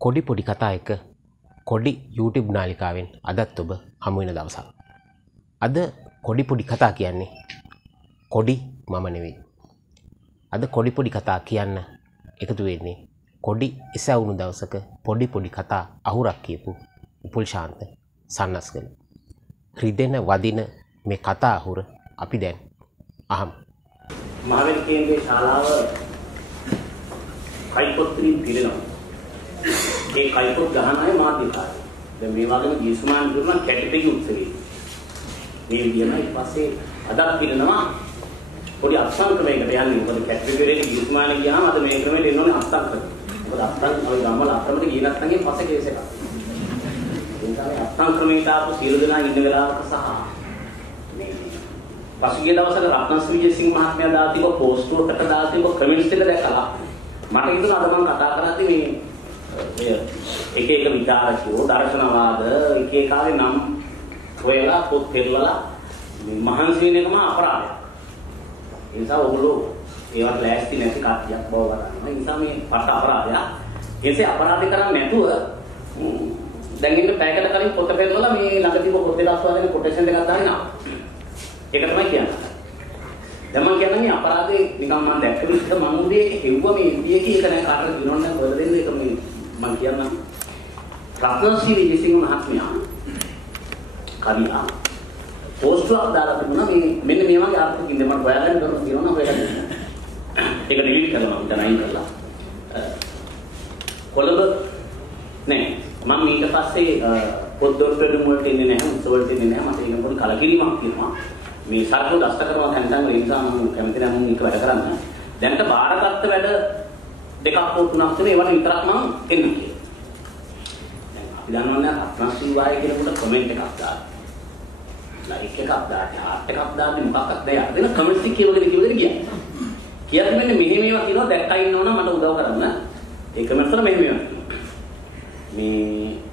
කොඩි පොඩි කතා එක කොඩි YouTube නාලිකාවෙන් අදත් ඔබ හමු වෙන දවසක්. අද කොඩි පොඩි කතා කියන්නේ කොඩි මම නෙවෙයි. අද කොඩි පොඩි කතා කියන්න එකතු වෙන්නේ කොඩි ඉසවුණු දවසක පොඩි පොඩි කතා අහුරක් කියපු උපුල් ශාන්ත සන්නස්ගල. රිදෙන වදින මේ කතා අහුර අපි දැන් අහමු. මහවැලි කේන්ද්‍රයේ ශාලාව කයිපොත්තින් පිළිනවා. ඒ කයිපොත් ගහන අය මාධ්‍යකාරයෝ. දැන් මේ වගේම ගියසුමාන් දුන්නා කැටපිටි උත්සවයේ. මේ විදිහම ඊට පස්සේ අදක් පිළිනවා පොඩි අත්සන් ක්‍රමයකට යන්නේ. මොකද කැටපිටි වලදී ගියසුමාන් ගියාම අද මේ ක්‍රමයට එන්න ඕනේ අත්සන් ක්‍රම. මොකද අත්සන් අපි ගම්වල අක්‍රමයට ගියේ නැත්නම් ඒ පස්සේ කේස් එකක්. ඒ නිසා අත්සන් ක්‍රමයට ආපු සියලු දෙනා ඉන්න වෙලාවක සහ මේ පසුගිය දවසක රත්නශ්‍රී විජේසිංහ මහත්මයා දාලා තිබ්බ පෝස්ටුවකට දාලා තිබ්බ කමෙන්ට්ස් ටික දැකලා මට හිතුණා අද මම කතා කරද්දී මේ එක එක විචාරකයෝ දර්ශනවාද එක එක ආවේ නම් හොයලා පොත් පෙරලලා මහන්සි වෙන එකම අපරාධයක්. ඒ නිසා ඔයගොල්ලෝ ඒවට ලෑස්ති නැති කට්ටියක් බව වරනවා. ඒ නිසා මේ පට අපරාධයක්. ඒසේ අපරාධ කරන්නේ නැතුව දැන් ඉන්න පැයකට කලින් පොත පෙරලලා මේ ළඟ තිබ්බ පොත් දෙක අස්වාදනේ කොටේෂන් එකක් දාගෙන ආවා. ඒක තමයි කියන්නේ. දැන් මම කියන්නේ මේ අපරාධේ නිකන් මම දැක්ක විදිහට මම උදේ හෙව්වා මේ විදිය කී එක නෑ කාටද දිනවන්න හොයලා දෙන්න ඒක මේ මම කියන්නම්. රත්නශ්‍රී විජේසිංහ මහත්මයා කවියා පෝස්ටුවක් දාලා තිබුණා මේ මෙන්න මේ වගේ අර්ථකින් මම හොයාගන්න කරන දිනවන්න හොයාගන්න. ඒක ඩිලීට් කරනවා මම දැන් කරලා. කොළඹ නෑ මම ඊට පස්සේ පොත්දොස්තර වලට ඉන්නේ නැහැ උත්සව වලට ඉන්නේ නැහැ මට ඒක පොඩි කලකිරීමක් තියෙනවා. මේ සර්ව දෂ්ට කරනවා හැන්දන් ඒ නිසා මම කැමති නැහැ මම ඒක වැඩ කරන්න. දැන්ට බාරගත්ත වැඩ දෙකක් හෝ තුනක් තියෙන ඒවට විතරක් මම එන්න කියලා. දැන් අපි දන්නවනේ රත්නශ්‍රී වායි කියනකොට කමෙන්ට් එකක් දාන්න. ලයික් එකක් දාන්න, හાર્ට් එකක් දාන්න මොකක්වත් නැහැ. දෙන කමෙන්ට්ස් ටික කියවගෙන ගියා. කියලා මෙන්න මෙහෙම මේවා කියනවා දැක්කා ඉන්නවනම් මට උදව් කරන්න. ඒ කමෙන්ට්ස් වල මෙහෙම මේවා. මේ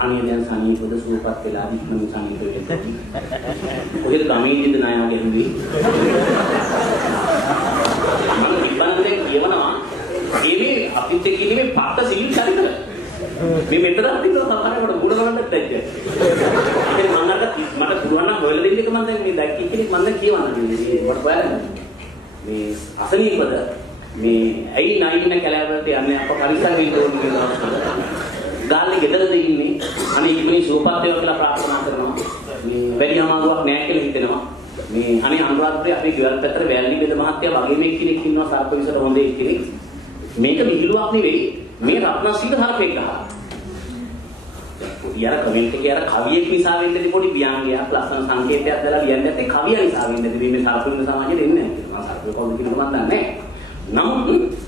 අනේ දැන් සනීපද සූපත් වෙලා ඉන්න සනීපෙට කොහෙද ගමේදීද නායගේ හුවේ මම ඉබ්බන්දෙන් කියවනවා මේ අපිත් එක්ක ඉන්නේ මේ පක්ක සිල් චරිත මේ මෙතන අපිට සමහරකට ගුණ බලන්නත් බැහැ ඉතින් මම අර මට පුළුවන් නම් හොයලා දෙන්න එක මම දැන් මේ දැක්ක කෙනෙක් මම දැන් කියවනවා මේ වට බලන්න මේ අසනීපද මේ ඇයි නයින්න කැලෑවලට යන්නේ අප පරිස්සම් වෙන්න ඕනේ කියලා ගාල්ලේ ගෙදරද ඉන්නේ අනේ ඉක්මනින් සුවපත් වේවා කියලා ප්‍රාර්ථනා කරනවා මේ වැඩි අමාරුවක් නැහැ කියලා හිතෙනවා මේ අනේ අනුරාධපුරේ අපේ ගෙවල් පැත්තට වැල්ලි බෙද මහත්තයා වගේ මේ කෙනෙක් ඉන්නවා සර්පවිසට හොඳ කෙනෙක් මේක විහිළුවක් නෙවෙයි මේ රත්නශ්‍රීද හරපෙක් ගහලා පොඩි අර කමෙන්ට් එකේ අර කවියෙක් නිසා වෙන්නේ පොඩි ව්‍යංගයක් ලස්සන සංකේතයක් දාලා ලියන්නේ නැත්නම් කවිය නිසා වෙන්නේ මේ සර්පවිස සමාජයේ දෙන්නේ නැහැ මම සර්පවිස කවුද කියලා මම දන්නේ නැහැ නමුත්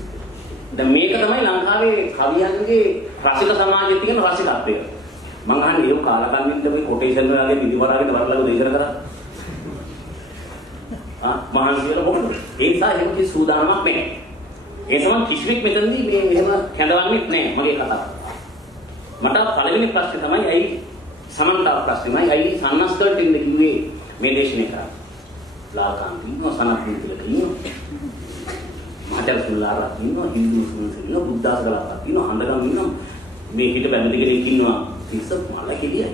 දැන් මේක තමයි ලංකාවේ කවියන්ගේ රසික සමාජයේ තියෙන රසිකත්වය. මම අහන්නේ ඒක කාලකන්නින්ද මේ කොටේෂන් වලගේ පිළිවරාගෙන වරලක දෙකර කරා. මහන්සි වෙලා මොකද? ඒ නිසා එහෙම කිසි සූදානමක් නැහැ. ඒ සමන් කිසිවෙක් මෙතනදී මේ එහෙම කැඳවන්නේ නැහැ මගේ කතාව. මට පළවෙනි ප්‍රශ්නේ තමයි ඇයි සමන්තාව ප්‍රශ්නේමයි ඇයි සන්නස්කල්ට ඉන්න කිව්වේ මේ දේශනේ කරා. ලාකාන්ති ඉන්නවා සනත් නිතිලක ඉන්නවා. මහජන සුල්ලාරක් ඉන්නවා හින්දු මුස්ලිම් ඉන්නවා බුද්ධාගමක් ඉන්නවා හන්දගම් ඉන්නවා මේ පිට බැඳි කෙනෙක් ඉන්නවා තිස්ස මල කෙලියයි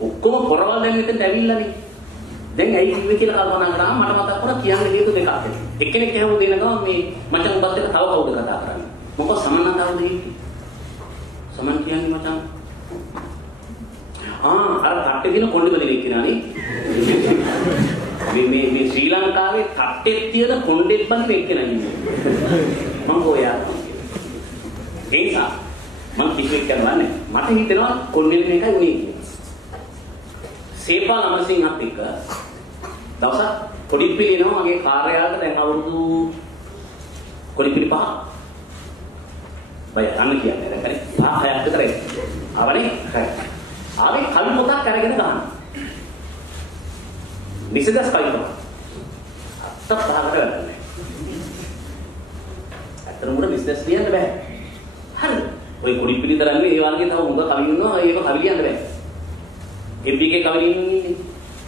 ඔක්කොම පොරවල් දැන් මෙතෙන්ට ඇවිල්ලානේ දැන් ඇයි කිව්වේ කියලා කල්පනා කරාම මට මතක් වුණා කියන්නේ හේතු දෙකක් එක්කෙනෙක් ඇහුව දෙන ගමන් මේ මචං උඹත් එක්ක තව කවුද කතා කරන්නේ මොකද සමන්නතාවද කිව්වේ සමන් කියන්නේ මචං අර කට්ටේ දින කොණ්ඩේ බදිනෙක් කියනනේ මේ ශ්‍රී ලංකාවේ තට්ටෙත් තියෙන කොණ්ඩෙත් බඳින එක්කෙනා ඉන්නේ. මම ගෝයා. ඒ නිසා මම කිසිවෙක් කරන්නේ මට හිතෙනවා කොණ්ඩෙත් මේකයි උනේ කියලා. සේපා නමසිංහත් එක්ක දවසක් කොඩිප්පිලි එනවා මගේ කාර්යාලයට දැන් අවුරුදු කොඩිප්පිලි 5. බය ගන්න කියන්නේ දැන් කරේ 5-6ක් විතර ආවනේ. ආවේ කල් පොතක් අරගෙන ගන්න. විසදස් කයිනවා. අත්ත පහකට ගන්නනේ. ඇත්තටම උඩ බිස්නස් ලියන්න බෑ. හරි. ඔය පොඩි පිළිතරන්නේ ඒ වගේ තව උඹ කවි ඉන්නවා ඒක කවි ලියන්න බෑ. FB එකේ කවි ඉන්නේ.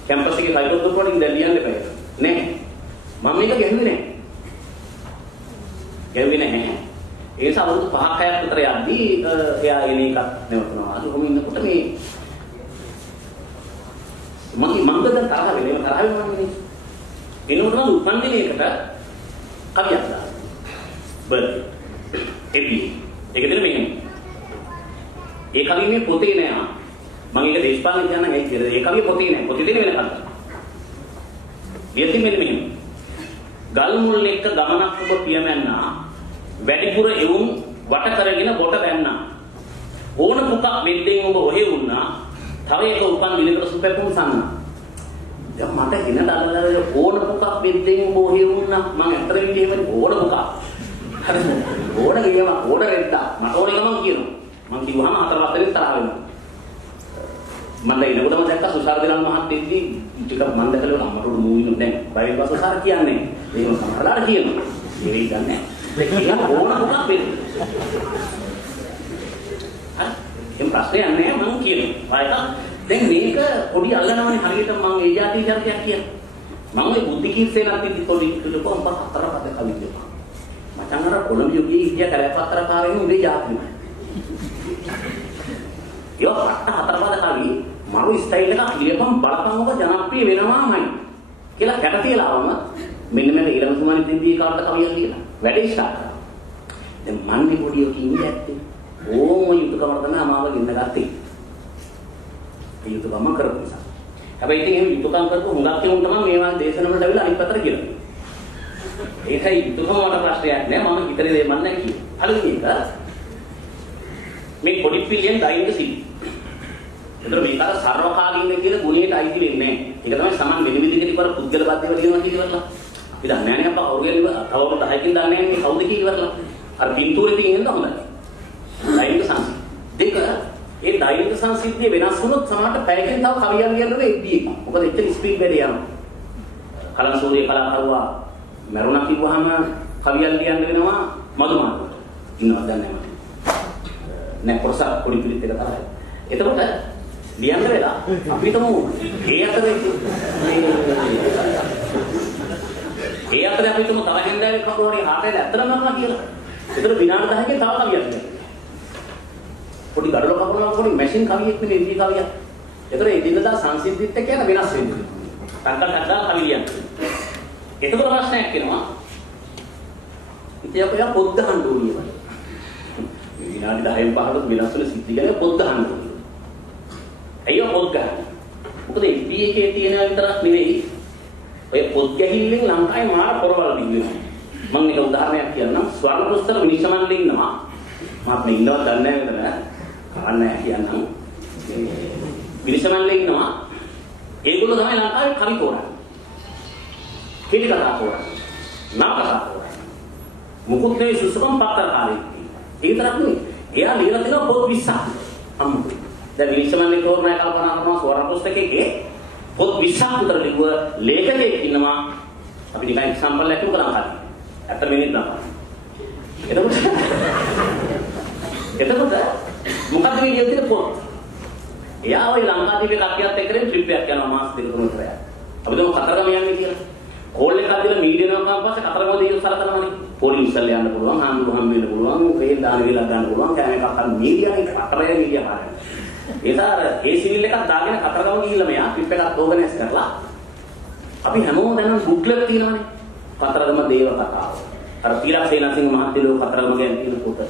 කැම්පස් එකේ ෆයිටෝ පොඩි ඉඳලා ලියන්න බෑ. නෑ. මම මේක ගැහුවේ නෑ. ගැහුවේ නැහැ. ඒ නිසා අවුරුදු 5ක් 6ක් විතර යද්දී එයා එන එකක් නැවතුණා. අද කොහොම ඉන්නකොට මේ මම දැන් තරහ වෙනවා නේ. එනකොට නම් උපන් දිනයකට කවියක් දානවා. බර්ත්ඩේ. එපි. ඒක දෙන මෙහෙම. ඒ කවිය මේ පොතේ නෑ. මම ඒක දේශපාලන කියන්න ඒ කියලා. ඒ කවිය පොතේ නෑ. පොතේ දෙන වෙන කතාවක්. ලියතින් මෙන්න මෙහෙම. ගල් මුල් එක්ක ගමනක් ඔබ පියමැන්නා. වැඩිපුර එවුන් වට කරගෙන කොට බැන්නා. ඕන පුකක් මෙද්දෙන් ඔබ ඔහෙ වුණා. තව එක උපන් දිනකට සුපැපුම් සන්නා. දැන් මට එන දලදල ඕන පුකක් මෙද්දෙන් ඔබ ඔහෙ වුණා. මම ඇත්තටම කියන්නේ ඕන පුකක්. හරිද? ඕන ගියම ඕන රෙද්දා. මට ඕන ගමන් කියනවා. මම කිව්වහම හතර වස්තරෙන් තරහ වෙනවා. මම එනකොටම දැක්ක සුසාර දිනන් මහත්තයෙක්දී ටිකක් මම දැකලා අම්මට මූවින් දැන් බයිල් බස් සුසාර කියන්නේ. එහෙම සමහරලාට කියනවා. ඒ වෙයි ගන්නෑ. ඒක ඕන පුකක් වෙන්න. එම් ප්‍රශ්නයක් නෑ මම කියනවා. ආයත දැන් මේක පොඩි අල්ලනවනේ හරියට මම ඒ જાති චරිතයක් කියන. මම මේ බුද්ධි කීර්තේනත් ඉති පොඩි කිලපොම් හතර පද කවි කියනවා. මචං අර කොළඹ යෝගී ඉතියා කරපත්තරකාරයෙන් උදේ જાතිමයි. යෝ හතර පද කවි මරු ස්ටයිල් එකක් ලියපම් බලපම් ඔබ ජනප්‍රිය වෙනවාමයි කියලා කැට තියලාවම මෙන්න මේ ඊළඟ සුමානි දෙවිය කාට කවියක් ලියලා වැඩේ ස්ටාර්ට් කරා. දැන් මන්නේ පොඩි යෝගී ඉන්නේ ඇත්තේ. ඕම යුතුයකම තමයි අමාව ගෙන්න ගත්තේ. ඒ යුතුයකම කරපු නිසා. හැබැයි ඉතින් එහෙම යුතුයකම් කරපු හුඟක් කෙනෙක් තමයි මේවා දේශන වලට අවිලා අනිත් පැත්තට කියලා. ඒකයි යුතුයකම වල ප්‍රශ්නයක් නෑ මම හිතේ දේ මන් නැහැ කිව්වේ. හරිද මේක? මේ පොඩි පිළියෙන් දයින්ක සිටි. ඒතර මේක අර සර්වකාලීන කියන ගුණයට අයිති වෙන්නේ නැහැ. ඒක තමයි සමන් වෙන විදිහකට ඉවර පුද්ගල බද්ධව ලියනවා කියලාලා. අපි දන්නේ නැහැ නේ අප්පා කවුරුගෙන තවවරු 10කින් දන්නේ නැහැ මේ කවුද කියලාලා. අර පින්තූරේ තියෙන හොඳයි. දෛනික සංසිද්ධිය. දෙක ඒ දෛනික සංසිද්ධිය වෙනස් වුණොත් සමහරට පැයකින් තව කවියක් ලියන්න එද්දී එක. මොකද එච්චර ස්පීඩ් වැඩි යනවා. කලන්සෝරිය කලාකරුවා මරුණා කිව්වහම කවියක් ලියන්න වෙනවා මදුමානකට. ඉන්නවද දන්නේ නැහැ මට. නෑ පොරසක් පොඩි පිළිත් එක තමයි. එතකොට ලියන්න වෙලා අපි හිතමු ඒ අතරේ අපි හිතමු තව හෙන්දාවේ කවුරු හරි හාටේ ඇත්තටම කරනවා කියලා. ඒතර විනාඩි 10කින් තව කවියක් ලියන්න. පොඩි ගඩොල කපනවා පොඩි මැෂින් කවියක් නෙමෙයි ඉන්දි කවියක්. ඒතර ඒ දිනදා සංසිද්ධිත් එක්ක යන වෙනස් වෙන්නේ. ටක්කල් කවි ලියන්න. එතකොට ප්‍රශ්නයක් එනවා. ඉතින් අපේ පොත් ගහන්න ඕනිය වල. විනාඩි 10න් 15ක් වෙනස් වෙන සිද්ධි ගැන පොත් ගහන්න ඕනිය. අයියෝ පොත් ගන්න. මොකද FB එකේ තියෙන විතරක් නෙවෙයි. ඔය පොත් ගැහිල්ලෙන් ලංකාවේ මාර පොරවල් දිග්වෙනවා. මම එක උදාහරණයක් කියන්නම්. ස්වර්ණ පුස්තක විනිශ්චයමන්ලේ ඉන්නවා. මම ඉන්නවද දන්නේ නැහැ නේද? කවන්නේ කියන්නම්. විනිශ්චයමන්ලේ ඉන්නවා. ඒගොල්ලෝ තමයි ලංකාවේ කවි තෝරන්නේ. කෙටි කතා තෝරන්නේ. නාටක තෝරන්නේ. මුකුත් නෙවෙයි සුසුකම් පත්තරකාරයෙක්. ඒ විතරක් නෙවෙයි. එයා ලියලා තියෙන පොත් 20ක්. අම්මෝ. දැන් විනිශ්චයමන්ලේ තෝරන කල්පනා කරනවා ස්වර්ණ පුස්තකයේ පොත් 20ක් විතර ලිව්ව ලේඛකයෙක් ඉන්නවා. අපි නිකන් එක්සැම්පල් එකක් කරලා ගන්න. 7 මිනිත් දාපන්. එතකොට මොකක්ද මේ ලියන පොත්? එයා ওই ලංකාදීපේ කට්ටියත් එක්ක ට්‍රිප් එකක් යනවා මාස දෙක තුනකට. අපි දැන් කතරගම යන්නේ කියලා. කෝල් එකක් දීලා මීඩියා එකක් පස්සේ කතරගම දෙයියෝ සලකනවානේ. පොලිස් ඉස්සල්ල යන්න පුළුවන්, හාමුදුරු හම් වෙන්න පුළුවන්, වේල් දාන වෙලක් ගන්න පුළුවන්, කෑම එකක් අන්න මීඩියා එක කතරගම මීඩියා හරියට. ඒතර ඒ සිවිල් එකක් දාගෙන කතරගම ගිහිල්ලා මෙයා ට්‍රිප් එකක් ඕගනයිස් කරලා අපි හැමෝම දැනන බුක්ලට් තියෙනවානේ. කතරගම දේව කතාව. අර පීරාසේනසිංහ මහත්තයෝ කතරගම ගැන කියන පොත.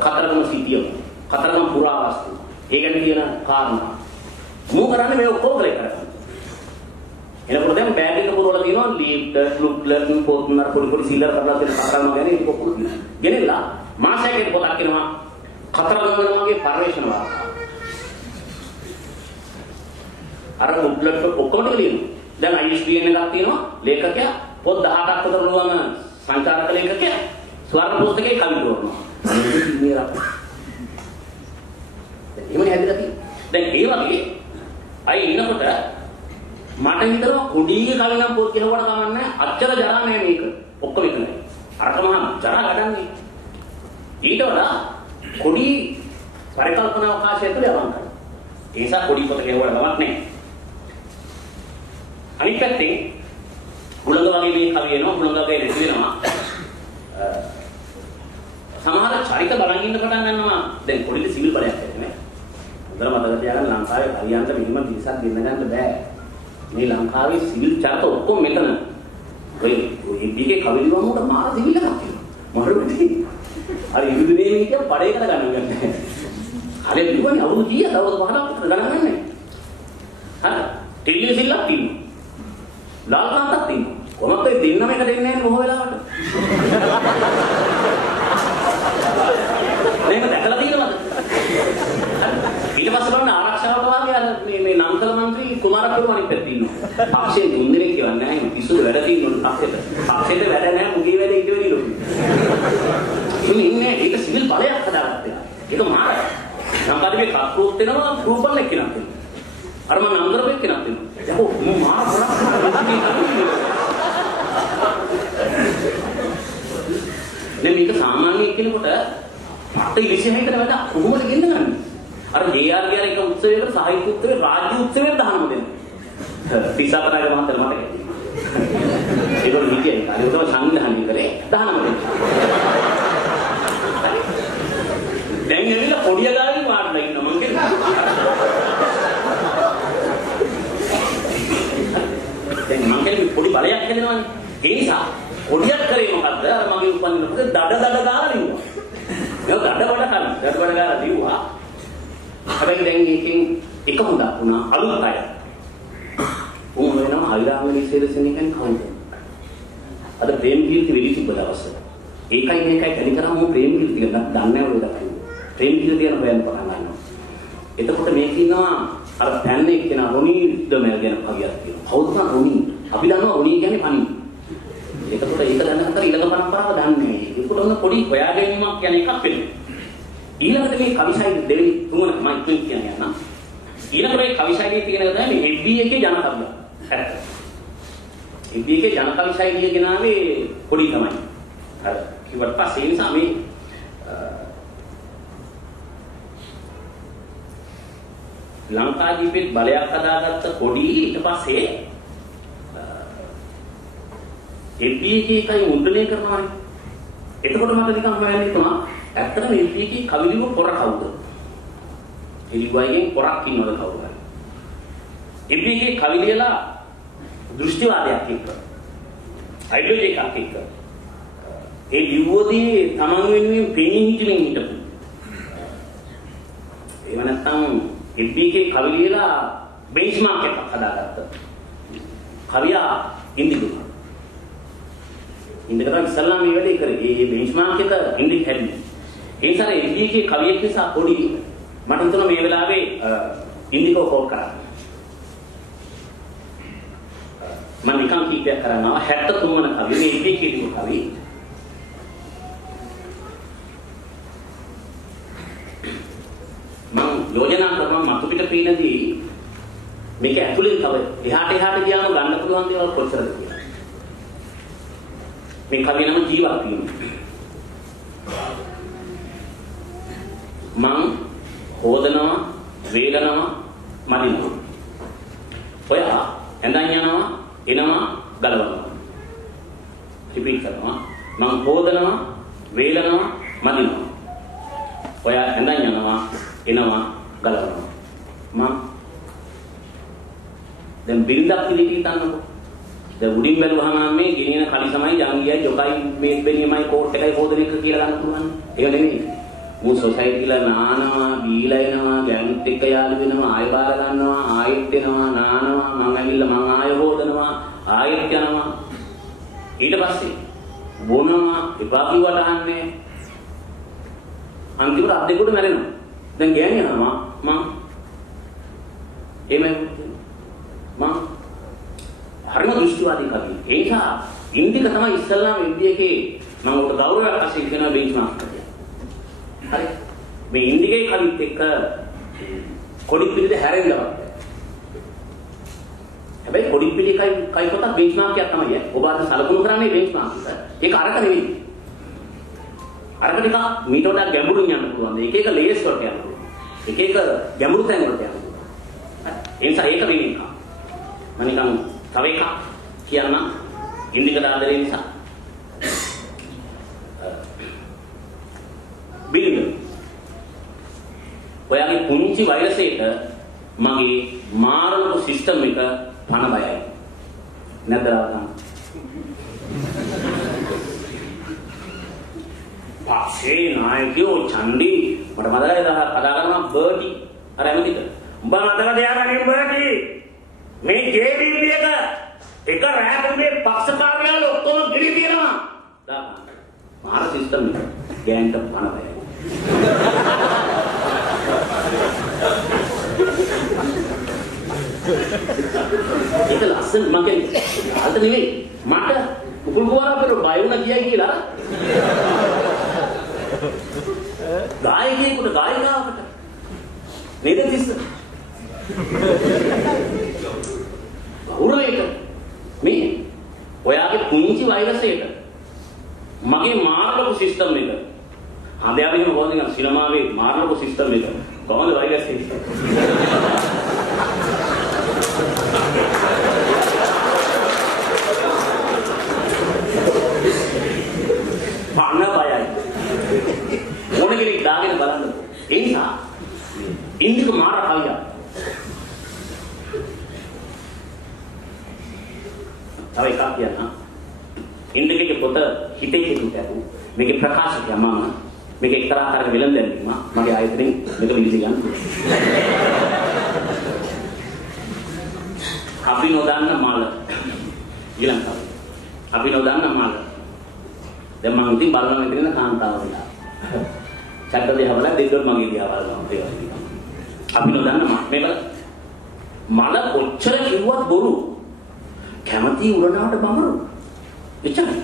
කතරගම සිටියම. කතරගම පුරාවස්තු. ඒ ගැන කියන කාරණා. මම කරන්නේ මේ ඔක්කොම කරේ. එනකොට දැන් බෑග් එක පුරවලා තියෙනවා ලීප්ට්, ෆ්ලුක්ලට්, පොත්නර පොඩි සිල්ලර් කරලා තියෙන කතරගම ගැන ඒක ඔක්කොම තියෙනවා. ගෙනෙලා මාසයකට පොතක් කියනවා කතරගම වගේ පරිශ්‍රණ වාර්තා. අර ෆ්ලුක්ලට් ඔක්කොම ලියනවා. දැන් ISBN එකක් තියෙනවා ලේඛකයා පොත් 18ක් විතර රුවම සංචාරක ලේඛකයා ස්වර්ණ පුස්තකේ කවි තෝරනවා. එහෙමනේ හැදලා තියෙන්නේ. දැන් ඒ වගේ අය ඉන්නකොට මට හිතෙනවා කුඩීගේ කවි නම් පොත් කියවුවට කමන්නේ අච්චර ජරා නෑ මේක. ඔක්කොම එකයි. අරක මහා ජරා ගඩන්නේ. ඊට වඩා කුඩි පරිකල්පනා අවකාශය තුළ යවන්න. ඒ නිසා කුඩි පොත කියවුවට කමක් නෑ. අනිත් පැත්තෙන් හුළඟ වගේ මේ කවි එනවා හුළඟගේ නැති වෙනවා සමහර චරිත බලන් ඉන්න පටන් ගන්නවා. දැන් පොඩි සිවිල් බලයක් ඇතිනේ. හොඳට මතක තියාගන්න ලංකාවේ හරියන්ට මෙහිම පිරිසක් ගෙන්න ගන්න බෑ. මේ ලංකාවේ සිවිල් චරිත ඔක්කොම මෙතන. ඔය ඉදිගේ කවිලිවම උඩ මාර සිවිල් එකක් තියෙනවා. මොහොතේ. අර ඉදිරියේ මේක පඩේ කර ගන්න ගන්න. හරි බිවනේ අවුරුදු 100 දවස් 15ක් ගණන් ගන්නනේ. හරි. ටෙලිවිෂන් සිල්ලක් තියෙනවා. ලාල්කාන්තක් තියෙනවා. කොහොමද ඒ දෙන්නම එක දෙන්නේ නැහැ බොහෝ වෙලාවට. මේක දැකලා තියෙනවද? ඊට පස්සේ බලන්න ආරක්ෂාවට වාගේ අර මේ නම්කල മന്ത്രി කුමාරපුර අනිත් පැත්තේ ඉන්නවා. පක්ෂයේ තුන් දෙනෙක් කියන්නේ නැහැ. පිස්සුද වැඩ තියෙනවා පක්ෂෙට. පක්ෂෙට වැඩ නැහැ මුගේ වැඩ ඊට වෙලී ලොකු. ඉන්නේ ඒක සිවිල් බලයක් හදාගත්තා. ඒක මාරයි. සම්පාදකේ කක්කෝත් වෙනවා රූපල් එක්කෙනක් වෙනවා. අර මම නම් කරපු එක්කෙනක් වෙනවා. යකෝ මම මාර නේ මේක සාමාන්‍ය කෙනෙකුට අත ඉලිසෙහිකට වැඩ කොහොමද ගෙන්නගන්නේ? අර JR කියන එක උත්සවයකට සාහිත්‍ය උත්සවයේ රාජ්‍ය උත්සවයට දානවා දෙන්න. පිසාතරාගේ මහත්තයා මට කිව්වා. ඒක නිතියයි. ඒක තමයි සංවිධානය කරේ දානවා දෙන්න. දැන් එවිලා පොඩිය ගානේ වාඩිලා ඉන්නවා මං කියන්නේ. දැන් මං කියන්නේ පොඩි බලයක් හැදෙනවානේ. ඒ නිසා පොඩියක් කරේ මොකද්ද? අර මගේ උපන්දිනකොට දඩ ගාලා ලිව්වා. ඒක දඩ ගාලා ලිව්වා. හැබැයි දැන් මේකෙන් එක හොඳක් වුණා අලුත් අය. උන් වෙනම හයිරාමලි සේරසෙනිකන් කවුද? අද ප්‍රේම කීර්ති වෙලී තිබ්බ දවසට. ඒකයි මේකයි කලි කරාම මම ප්‍රේම කීර්ති ගැන දන්නේ නැහැ ඔය දකින්න. ප්‍රේම කීර්ති ගැන හොයන්න පටන් ගන්නවා. එතකොට මේක ඉන්නවා අර පැන්නේ කියන රොනී ඩමල් ගැන කවියක් තියෙනවා. කවුද රොනී? අපි දන්නවා රොනී කියන්නේ පණි. එතකොට ඒක දැනගන්න අතර ඊළඟ පරම්පරාව දන්නේ නැහැ. ඒකට ඔන්න පොඩි හොයාගැනීමක් කියන එකක් වෙනවා. ඊළඟට මේ කවි ශෛලිය දෙවෙනි තුන මම කියන්නේ යන්න. ඊළඟට මේ කවි ශෛලිය තියෙන එක තමයි මේ FB එකේ ජන කවිය. හරිද? FB එකේ ජන කවි ශෛලිය ගෙනාවේ පොඩි තමයි. හරි. කිව්වට පස්සේ ඒ නිසා මේ ලංකාදීපෙත් බලයක් හදාගත්ත පොඩි ඊට පස්සේ FB එකේ මුද්‍රණය කරනවානේ. එතකොට මට නිකන් හොයන්න හිතුණා ඇත්තටම FB එකේ කවිලිව පොර කවුද? එලිගොයෙන් පොරක් ඉන්නවද කවුද? FB එකේ කවිලියලා දෘෂ්ටිවාදයක් එක්ක අයිඩියොලොජි එකක් එක්ක ඒ ලිව්වදී තමන් වෙනුවෙන් පෙනී හිටින්න හිටපු. ඒව නැත්තම් FB එකේ කවිලියලා බෙන්ච්මාර්ක් එකක් හදාගත්තා. කවියා ඉන්දිකු ඉන්දිකව ඉස්සල්ලාම මේ වැඩේ කරේ. මේ බෙන්ච්මාර්ක් එක ඉන්දික හැදුවේ. ඒ නිසා FB එකේ කවියෙක් නිසා පොඩි මට හිතුණා මේ වෙලාවේ ඉන්දිකව කෝල් කරා. මම නිකන් කීපයක් කරනවා 73 වන කවිය මේ FB එකේ තිබු කවිය. මම යෝජනා කරනවා මතු පිට පීනදී මේක ඇතුලෙන් තව එහාට ගියාම ගන්න පුළුවන් දේවල් කොච්චරද කියලා. මේ කවිය නම ජීවත් වීම. මං හොදනවා, වේලනවා, මදිනවා. ඔයා ඇඳන් යනවා, එනවා, ගලවනවා. රිපීට් කරනවා. මං හොදනවා, වේලනවා, මදිනවා. ඔයා ඇඳන් යනවා, එනවා, ගලවනවා. මං දැන් බිරිඳක් පිළිටි තන්නකො. දැන් උඩින් බැලුවහම මේ ගෙනියන කලිසමයි ජංගියයි ජොකයි මේ බෙන්නේමයි කෝට් එකයි හොදන එක කියලා ගන්න පුළුවන්. ඒක නෙමෙයි. මු සොසයිටිලා නානවා, බීලා එනවා, ගෑනුත් එක්ක යාළු වෙනවා, ආයෙ බාර ගන්නවා, ආයෙත් එනවා, නානවා, මං ඇවිල්ලා මං ආයෙ හොදනවා, ආයෙත් යනවා. ඊට පස්සේ බොනවා, එපා කිව්වට අහන්නේ. අන්තිමට අද්දෙකුට මැරෙනවා. දැන් ගෑනියනවා මං එහෙමයි මං හරිම දෘෂ්ටිවාදී කවිය. ඒ නිසා ඉන්දික තමයි ඉස්සල්ලාම FB එකේ මම උට ගෞරවයක් වශයෙන් කියන බෙන්ච්මාර්ක් කවිය. හරි. මේ ඉන්දිකේ කවිත් එක්ක කොඩි පිළිද හැරෙන්නවත්. හැබැයි කොඩි පිළි කයි පොත බෙන්ච්මාර්ක් එකක් තමයි. ඔබ අද සලකුණු කරන්නේ බෙන්ච්මාර්ක් එක. ඒක අරක නෙවෙයි. අරක ටික මීට වඩා ගැඹුරින් යන්න පුළුවන්. එක එක ලේයර්ස් වලට යන්න පුළුවන්. එක එක ගැඹුරු තැන් වලට යන්න පුළුවන්. ඒ නිසා ඒක වෙන්නේ නැහැ. මම නිකන් තව එකක් කියන්න ඉන්දික ආදරේ නිසා බිරිඳ. ඔයාගේ පුංචි වයසේට මගේ මාරක සිස්ටම් එක පණ බයයි. නැද්ද රාතන්? පස්සේ නායකයෝ චන්ඩි මට මතකයි කතා කරනවා බර්ටි අර ඇමතිට. උඹ මතක තියාගන්න බර්ටි. මේ JBB එක රැඳුනේ පක්ෂ කාර්යාලය ඔක්කොම ගිනි තියනවා. මාර සිස්ටම් එක ගෑන්ට පණ බයයි. ඒක ලස්සන මගේ ආල්ත නෙවෙයි මට උකුල් කුමාරා පෙර බය වුණා කියයි කියලා ගායකයෙකුට ගායිකාවකට නේද තිස්ස ගෞරවයට මේ ඔයාගේ පුංචි වයසේට මගේ මාර්ගක සිස්ටම් එක හඳයාම එහෙම කොහොමද නිකන් සිනමාවේ මාර්ගක සිස්ටම් එක කොහොමද වයසේ පන්න බයයි ඕන කෙනෙක් දාගෙන බලන්න ඒ නිසා ඉන්දික මාර කවියා තව එකක් කියන්න ඉන්දිකේ පොත හිතේ හිතුටු මේකේ ප්‍රකාශකයා මම මේක එක්තරා ආකාරයක වෙලඳැන්වීම මගේ ආයතනයෙන් මේක විලිසි ගන්න අපි නොදන්න මල ඊළඟ කවි අපි නොදන්න මල දැන් මම ඉතින් බලනවා ඉතින් කාන්තාව වෙලා චක්‍ර දිහා බලලා දෙද්දොත් මගේ දිහා බලනවා ඒ වගේ අපි නොදන්න මේක මල කොච්චර කිව්වත් බොරු කැමති උරණාවට බඹරු එච්චරයි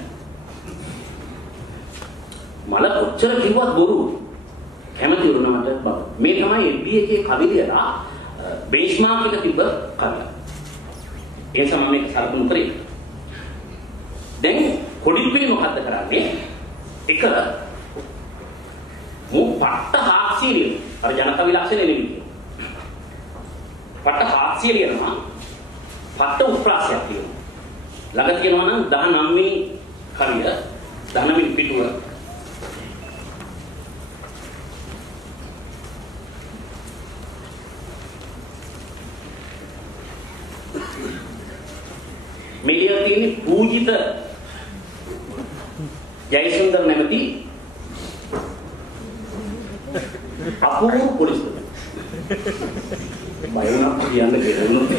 මල කොච්චර කිව්වත් බොරු කැමති උරණාවට බඹරු මේ තමයි FB එකේ කවි ලියලා බේස්මාර්ක් එක තිබ්බ කවිය ඒ සමම මේක සරපුණු කරේ දැන් කොඩිපිලි මොකද්ද කරන්නේ එක මු පට්ට හාස්‍යලිය අර ජනකවි ලක්ෂණය නෙමෙයි පට්ට හාස්‍යලියනවා පට්ට උප්‍රාසයක් තියෙනවා ළඟ කියනවා නම් 19 වෙනි කවිය 19 වෙනි පිටුව මෙලිය තියෙන්නේ පූජිත ජයසුන්දර නැමැති අපූර්ව පොලිස්පති බයුණා කියන්න දෙන්නුත්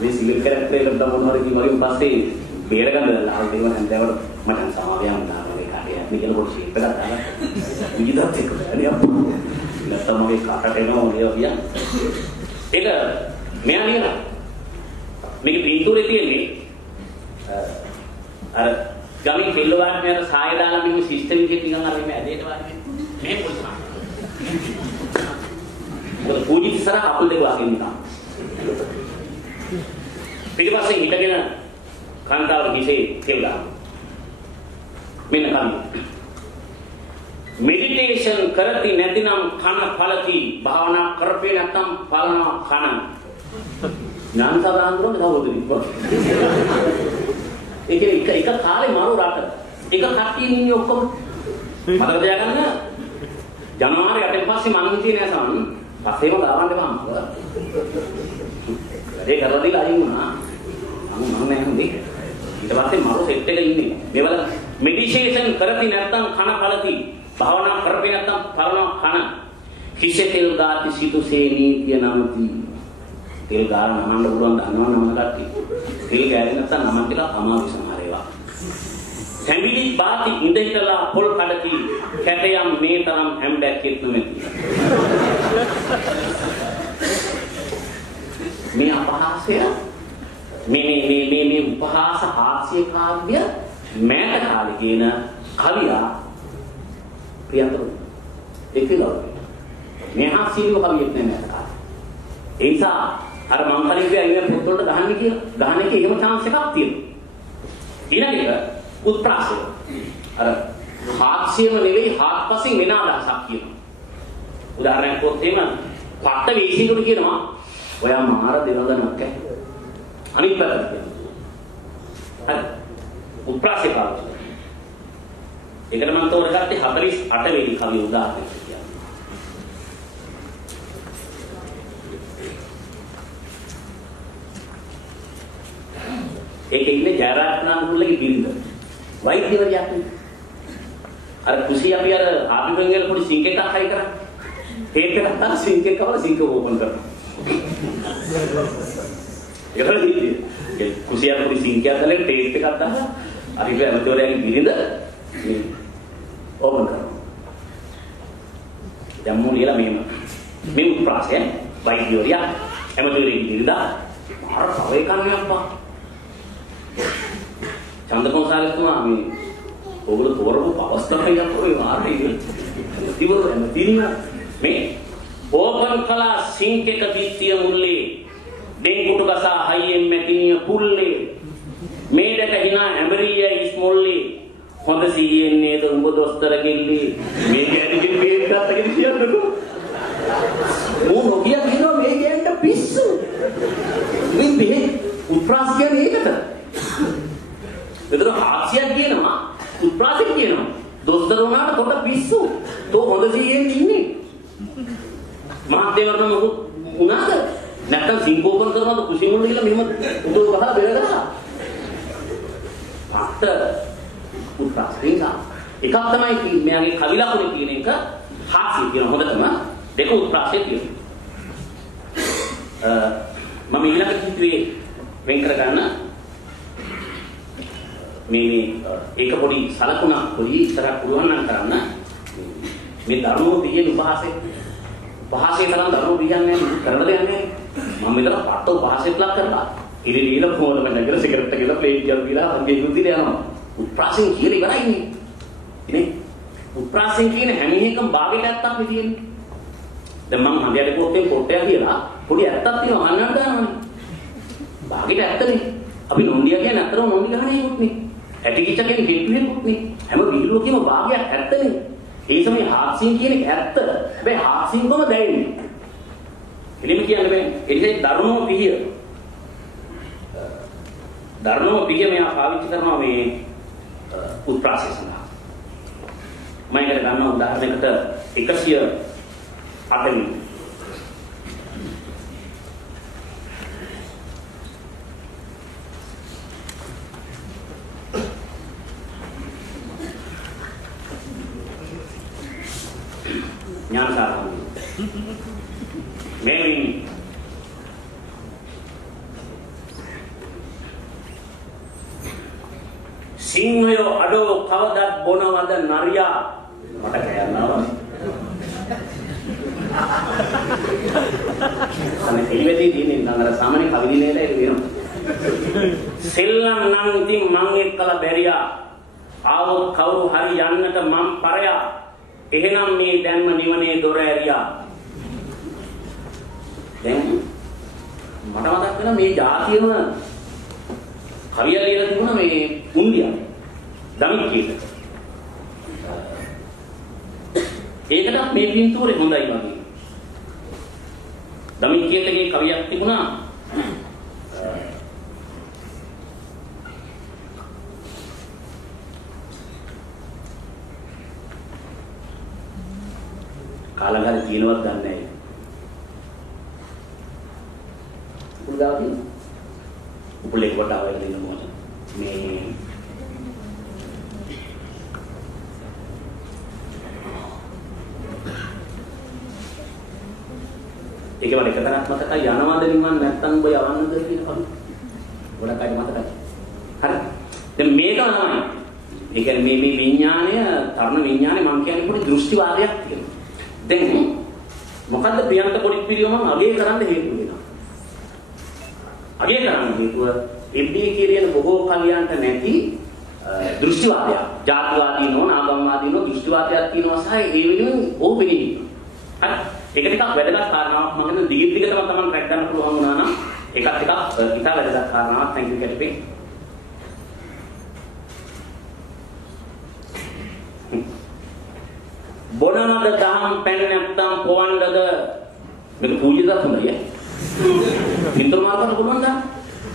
මේ සිවිල් කැරක්ටර් එකට තමයි මගේ පස්සේ බේරගන්න ලාල් දේව හන්දෑවට මට සමාවයන් දානවා කාටයක් නිකන් පොඩි ෂේප් එකක් දාලා විදිහට ඒක අනේ අප්පු නැත්තම් මගේ කාටට එනවා ඔය කියන්නේ ඒක මෙයා නිකන් මේක පින්තූරේ තියෙන්නේ අර ගමින් පිල්ලවාට මෙයාට සාය දාලා මෙහෙම සිස්ටම් එකේ නිකන් අර මේ ඇදේට වාගේ මේ පොලිස් මාන මොකද පූජිත ඉස්සර කකුල් දෙක වගේ නිකන් ඊට පස්සේ හිටගෙන කාන්තාවර කිසේ කෙවලා මෙන්න කම මෙඩිටේෂන් කරති නැතිනම් කන පළති භාවනා කරපේ නැත්නම් පලනවා කන ඥානසබරාන්දුරම කවුරුද ඉක්වා ඒක එක කාලේ මාරු රට එක කට්ටිය ඉන්නේ ඔක්කොම මතක තියාගන්න ජනවාරි 8 පස්සේ මම හිටියේ නෑ සමන් පස්සේම ගාවන්න බෑ අම්මෝ වැඩේ කරලා දීලා අයින් වුණා මම නෑ හොඳේ ඊට පස්සේ මාරු සෙට් එක ඉන්නේ මේවල මෙඩිටේෂන් කරති නැත්නම් කන පළති භාවනා කරපේ නැත්නම් පලනවා කන කිසේ තෙල් ගාති සිතුසේ නීතිය නමති තෙල් ගාන නමන්න පුළුවන් දන්නවා නමන කට්ටිය. තෙල් ගෑරේ නැත්නම් නමන් ටික අමාරු සමහර ඒවා. ෆැමිලි බාති ඉඳහිටලා පොල් කඩකි කැටයම් මේ තරම් හැම්ඩැක්කෙත් නෙමෙති. මේ අපහාසය මේ උපහාස හාස්‍ය කාව්‍ය මෑත කාලේ කියන කවියා ප්‍රියන්තරු ඒකලෝ. මේ හාස්‍යලිය කවියෙක් නෙමෙයි මෑත කාලේ. ඒ නිසා අර මං කලින් කිව්වා ඉන්නේ පොත් වලට ගහන්නේ කියලා. ගහන එකේ එහෙම chance එකක් තියෙනවා. ඊළඟ එක උත්ප්‍රාසය. අර හාස්‍යම නෙවෙයි හාත්පසින් වෙන අදහසක් කියනවා. උදාහරණයක් පොත් එහෙම පට්ට වේසිකට කියනවා ඔයා මාර දෙවඟනක් ඈ. අනිත් පැත්තට කියනවා. හරි. උත්ප්‍රාසය පාවිච්චි. ඒකට මම තෝරගත්තේ 48 වෙනි කවිය උදාහරණයක් කියලා. ඒකේ ඉන්නේ ජයරත්නාන්තුලගේ බිරිඳ. වෛද්‍යවරියක් නේ. අර කුසී අපි අර ආපිපෙන්ගල පොඩි සිංක් එකක් හයි කරා. ටේප් එකක් දාලා සිංක් එක කවලා සිංක් එක ඕපන් කරනවා. ඒකවල දීදී. ඒ කුසී අර පොඩි සිංක් එකක් දාලා ටේප් එකක් දාලා අපි ඇමතිවරයාගේ බිරිඳ ඕපන් කරනවා. දැන් මොනියලා මෙහෙම මේ උත්ප්‍රාසය වෛද්‍යවරියා ඇමතිවරයාගේ බිරිඳ අර සවේ කන්නේ අප්පා. චන්දපෝසාලතුමා මේ ඔගොල්ලෝ තෝරපු අවස්ථාවක් යනකොට ආරේ ඉතිවල තියෙන මේ ඕපන් කලා සිංක් එක පිටිය මුල්ලේ දෙංගුට ගසා හයියෙන් මැටිනිය පුල්ලේ මේකට hina ඇඹරිය ඉස්මොල්ලේ හොඳ සීයෙන් නේද උඹ දොස්තර ගෙල්ලේ මේ ගැටිකින් මේක ගත්තගෙන කියන්නකෝ මෝ නොකිය කියනවා මේ ගෑන්ට පිස්සු ඉතින් මේ උත්ප්‍රාස කියන්නේ ඒකට එතන හාස්‍යයක් කියනවා උත්ප්‍රාසයක් කියනවා දොස්තර වුණාට කොට පිස්සු තෝ හොඳ සීයෙන් ඉන්නේ මහත්ය වරණ මොකද උනාද නැත්තම් සිංකෝපන් කරනවද කුසිමුල්ල කියලා මෙහෙම උඩ ගහලා බෙර ගහලා පාට උත්ප්‍රාසයෙන් එකක් තමයි මෙයාගේ කවි ලකුණේ කියන එක හාස්‍ය කියන හොඳටම දෙක උත්ප්‍රාසයේ තියෙනවා මම ඊළඟට හිතුවේ වෙන් කරගන්න මේ ඒක පොඩි සලකුණක් පොඩි ඉතරක් පුළුවන් නම් කරන්න මේ ධර්මෝ පිළියෙල උපහාසයේ තරම් ධර්මෝ පිළියන්නේ කරලා දෙන්නේ මම විතර පට්ට උපහාසයක් ලක් කරලා ඉරිලීල ෆෝන් එක නැගලා සිගරට් එක ගිහලා ප්ලේට් එකක් දීලා අංගේ ඉුද්ධිල යනවා උත්ප්‍රාසයෙන් කියලා ඉවරයි ඉන්නේ උත්ප්‍රාසයෙන් කියන හැම එකම භාගයට ඇත්තක් තියෙන්නේ දැන් මම හන්දියට පොත්තෙන් පොට්ටය කියලා පොඩි ඇත්තක් තියෙනවා අහන්නට දානවානේ භාගයට ඇත්තනේ අපි නොන්ඩියා කියන්නේ අතරම නොන්ඩි ගහන්නේ නෙකුත් ඇටි කිච්ච කියන්නේ කෙට්ටුවෙකුත් නේ හැම විහිළුවකම භාගයක් ඇත්තනේ ඒ සමේ හාස්‍යයෙන් කියන එක ඇත්ත හැබැයි හාස්‍යයෙන්ම දැනෙන්නේ එළිම කියන්නේ බෑ ඒ නිසා ධර්මෝ පිහිය මෙයා පාවිච්චි කරනවා මේ උත්ප්‍රාසය සඳහා මම ඒකට ගන්න උදාහරණයකට 108 වෙනි ඥානකාරම් මේවින් සිංහයෝ අඩෝ කවදත් බොනවද නරියා මට කෑනවා අනේ එළිවෙදී දින්නේ නංගර සාමාන්‍ය කවි දිනේල ඒක වෙනවා සෙල්ලම් නම් ඉතින් මං එක්කලා බැරියා ආවොත් කවුරු හරි යන්නට මං පරයා එහෙනම් මේ දැන්ම නිවනේ දොර ඇරියා දැන් මට මතක් වෙනවා මේ ජාතියම කවිය ලියලා තිබුණා මේ උන්දියා දමිකේත ඒකට මේ පින්තූරේ හොඳයි වගේ දමිකේතගේ කවියක් තිබුණා කාලගාරේ තියෙනවත් දන්නේ නැහැ. උදාවි උපලේ කොට ආවෙල දෙන්න මොකද මේ ඒක වල එකතරක් මතකයි යනවාද නිවන් නැත්තම් ඔබ යවන්නද කියන කම ගොඩක් අය මතකයි හරි දැන් මේක තමයි ඒ කියන්නේ මේ විඥාණය තරණ විඥානේ මම කියන්නේ පොඩි දෘෂ්ටිවාදයක් තියෙනවා දැන් මොකද්ද ප්‍රියන්ත පොඩි පිළිවෙම මම අගේ කරන්න හේතුව වෙනවා අගේ කරන්න හේතුව එබ්බී කියන බොහෝ කවියන්ට නැති දෘෂ්ටිවාදයක් ජාතිවාදීනෝ නාගම්වාදීනෝ දෘෂ්ටිවාදයක් තියෙනවා සහ ඒ වෙනුවෙන් ඕපෙනින් ඉන්නවා හරි ඒක ටිකක් වැදගත් කාරණාවක් මම හිතන දිගටම තමයි ට්‍රැක් ගන්න පුළුවන් වුණා නම් ඒකත් ටිකක් ඉතා වැදගත් කාරණාවක් thank you කැටපේ බොනනද දහම් පැන නැත්තම් පොවන්නද මේක පූජිතත් හොඳයි පින්තූර මාර්ග කරන්න පුළුවන්ද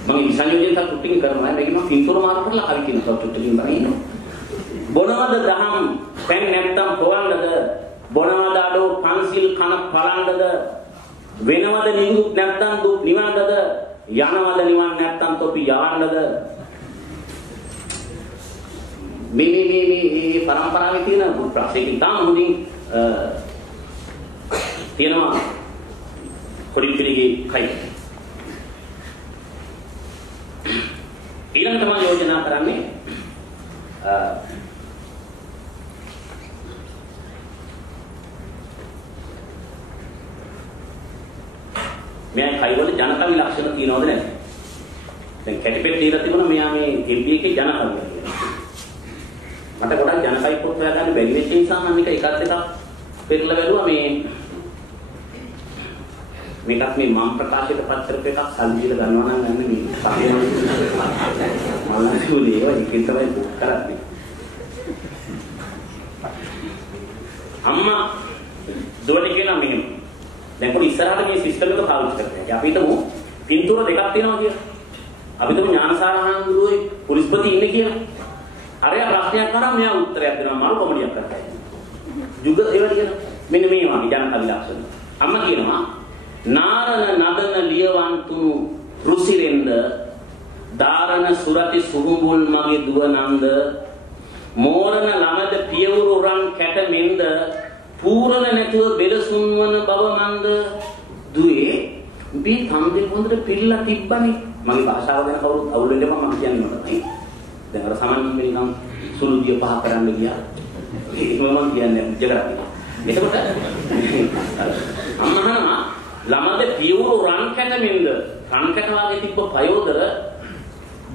මම ඉසංයෝජනයට ටුටින් කරනවා මේක මම පින්තූර මාර්ග කරලා හරි කියනවා ටුටින් බලන්න බොනවද දහම් පැන් නැත්තම් පොවන්නද බොනවද අඩෝ පන්සිල් කන පලන්නද වෙනවද නිදුක් නැත්තම් දුක් නිවන්නද යනවද නිවන් නැත්තම් තොපි යවන්නද මේ පරම්පරාවේ තියෙන ප්‍රශ්නේ ඉතාම හොඳින් තියෙනවා කොඩිපිලිගේ කයි ඊළඟට මම යෝජනා කරන්නේ මේ කයිවල ජනකවි ලක්ෂණ තියෙනවද නැද්ද? දැන් කැටිපෙට් දීලා තිබුණා මෙයා මේ MBA එකේ ජනකවිය කියලා. මට ගොඩක් ජනකවි පොත් හොයාගන්න බැරි වෙච්ච නිසා මම මේක එකත් එකක් පෙරලා බැලුවා මේකත් මේ මම ප්‍රකාශයට පත් කරපු එකක් සල්ලි දීලා ගන්නවා නම් යන්නේ මේ මල්ලාසුලේ ඒවා එකෙන් තමයි බුක් කරන්නේ. අම්මා දුවට කියනවා මෙහෙම. දැන් පොඩි ඉස්සරහට මේ සිස්ටම් එක පාවිච්චි කරන්නේ. අපි හිතමු පින්තූර දෙකක් තියෙනවා කියලා. අපි හිතමු ඥානසාර හාමුදුරුවෝ පොලිස්පති ඉන්නේ කියලා. අරයා ප්‍රශ්නයක් කරා මෙයා උත්තරයක් දෙනවා මල් කොමඩියක් කරලා. යුග ඒවා කියනවා. මෙන්න මේ වගේ ජනකවි ලක්ෂණ. අම්මා කියනවා නාරන නදන ලියවන්තුණු රුසිරෙන්ද දාරන සුරති සුහුඹුල් මගේ දුවනන්ද මෝරන ළමද පියවුරු රන් කැට මෙන්ද පූරණ නැතුව බෙලසුන් වන බව මන්ද දුවේ මේ තම්දේ හොඳට පිළිලා තිබ්බනේ මගේ භාෂාව ගැන කවුරුත් අවුල් වෙන්න මම කියන්නේ නැහැ දැන් අර සමන් මෙලිනම් සුළුදිය පහ කරන්න ගියා ඒක මම කියන්නේ ජගරා එතකොට අම්මහනවා ළමද පියවුරු රන් කැට මෙන්ද රන් කැට වාගේ තිබ්බ පයෝදර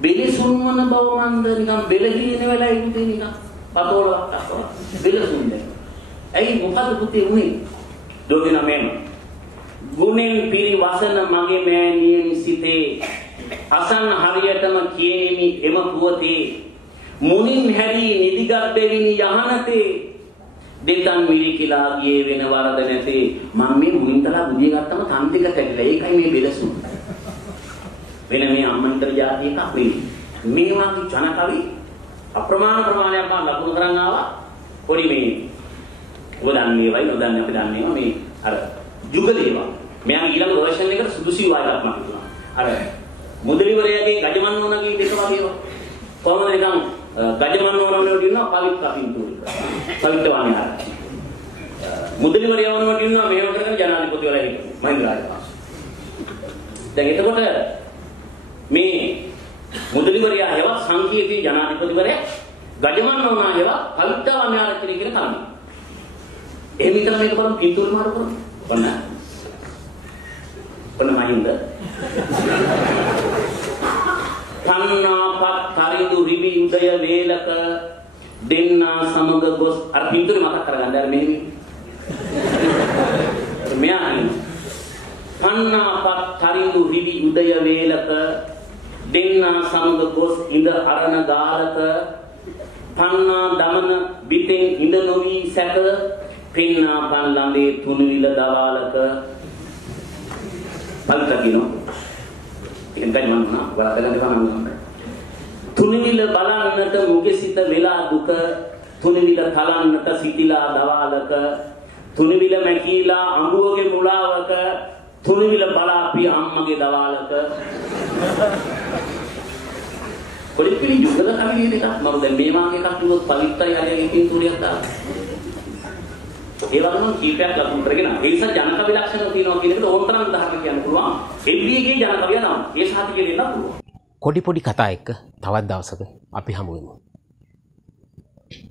බෙලසුන් වන බව මන්ද නිකන් බෙලගින වෙලා ඉන්නේ නිකන් පතෝලක් අතෝ බෙලසුන් නේ ඇයි මොකද පුතේ උනේ දෝදින මෙන්න ගුණෙන් පිරිවසන මගේ මෑණියන් සිතේ අසන් හරියටම කියෙමි එම පුවතේ මුනින් හැරි නිදිගත් දෙවිනි යහනතේ දෙතන් මිරිකිලා ගියේ වෙන වරද නැතේ මම මේ මුනින්තලා බුදිය ගත්තම තන් දෙක කැඩිලා ඒකයි මේ බෙලසුන් වෙන මේ අම්මන්තර જાති එකක් නෙවෙයි මේ වගේ ජනකවි අප්‍රමාණ ප්‍රමාණයක් මම ලකුණු කරන් ආවා පොඩි මේ ඔබ දන්නේ වයි නොදන්නේ අපි දන්නේවා මේ අර යුගලේවා මෙයාගේ ඊළඟ වර්ෂන් එකට සුදුසු වායයක් මම කියනවා අර මුදලිවරයාගේ ගජමන්නෝනගේ දෙක වගේවා කොහොමද නිකන් ගජමන්නෝනම වලට ඉන්නවා පවිත්‍ර පින්තූර පවිත්‍රවාණි ආර මුදලිවරයා වුණාට ඉන්නවා මේව කරගෙන ජනාධිපතිවරයා හිටපු මහින්ද රාජපක්ෂ දැන් එතකොට මේ මුදලිවරයා හේවත් සංකීර්ණ ජනාධිපතිවරයා ගජමන්නෝනා හේවත් පවිත්‍රවාණි ආර කියන කලින් එහෙම හිතලා මේක බලමු පින්තූර මාරු කරමු. ඔන්න මහින්ද. පන්නාපත් තරිඳු රිවි උදය වේලක දෙන්නා සමග ගොස් අර පින්තූර මතක් කරගන්න අර මෙහෙම. මෙයා පන්නාපත් තරිඳු රිවි උදය වේලක දෙන්නා සමග ගොස් ඉඳ අරණ ගාලක පන්නා දමන බිතෙන් ඉඳ නොවි සැක පින්නා පන් ළඳේ තුනුවිල දවාලක පල්කකිනෝ ඉතින් මම නා වලදගෙන ගමන් තුනුවිල බලන්නට මුගෙසිත වෙලා දුක තුනුවිල තලන්නට සිටිලා දවාලක තුනුවිල මැකීලා අඹුවගේ මුලාවක තුනුවිල බලාපි අම්මගේ දවාලක කොලිපිලි යුගල කවිය දෙකක් මම දැන් මේ වාගේ එකක් කිව්වොත් පවිත්‍රයි හරියගේ පින්තූරයක් දාලා ඒ වගේම කීපයක් ලකුණු කරගෙන ඒ නිසා ජනකවි ලක්ෂණ තියෙනවා කියන එකට ඕනතරම් උදාහරණ කියන්න පුළුවන් MBA ගේ ජනකවිය නම් ඒ සාහිත්‍ය දෙන්න පුළුවන් කොඩි පොඩි කතා එක්ක තවත් දවසක අපි හමු වෙමු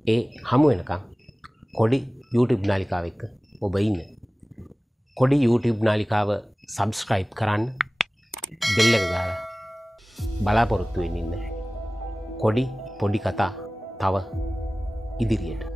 ඒ හමු වෙනකම් කොඩි YouTube නාලිකාව එක්ක ඔබ ඉන්න කොඩි YouTube නාලිකාව subscribe කරන්න බෙල් එක ගාලා බලාපොරොත්තු වෙන්න ඉන්න කොඩි පොඩි කතා තව ඉදිරියට